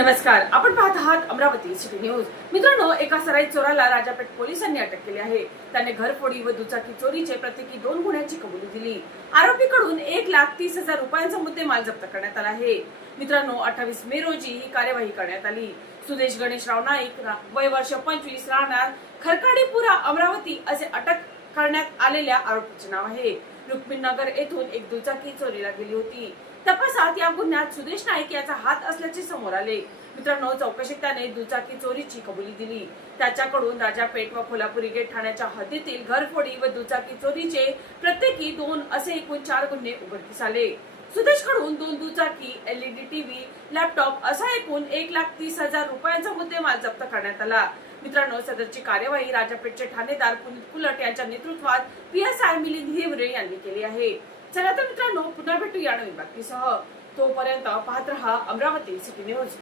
नमस्कार. आपण पाहत आहात अमरावती सिटी न्यूज. मित्रांनो एका सराई चोराला राजापेठ पोलिसांनी अटक केली आहे. त्याने घरफोडी व दुचाकी चोरीचे प्रत्येकी दोन गुन्ह्याची कबुली दिली. आरोपीकडून एक लाख तीस हजार रुपयांचा मुद्देमाल जप्त करण्यात आला आहे. मित्रांनो अठ्ठावीस मे रोजी ही कार्यवाही करण्यात आली. सुदेश गणेशराव नाईक वय वर्ष पंचवीस राहणार. खरकाडीपुरा अमरावती असे अटक करण्यात आलेल्या आरोपीचे नाव आहे. रुक्मिणनगर येथून एक दुचाकी चोरीला गेली होती. तपासात या गुन्ह्यात सुदेश नाईक याचा हात असल्याचे समोर आले. मित्रांनो चौकशीत त्याने दुचाकी चोरीची कबुली दिली. त्याच्याकडून राजापेठ व कोल्हापुरी गेट ठाण्याच्या हद्दीतील घरफोडी व दुचाकी चोरीचे प्रत्येकी दोन असे एकूण चार गुन्हे उघडकीस आले. सुदेशकडून दोन दुचाकी एलईडी टीव्ही लॅपटॉप असा एकूण एक लाख तीस हजार रुपयांचा मुद्देमाल जप्त करण्यात आला. मित्रांनो सदरची कार्यवाही राजापेठचे ठाणेदार पुनीत कुलट यांच्या नेतृत्वात P S I Milind Hivare यांनी केली आहे. चला तर मित्रांनो पुन्हा भेटू या नवीन बातमीसह. तोपर्यंत पाहत रहा अमरावती सिटी न्यूज.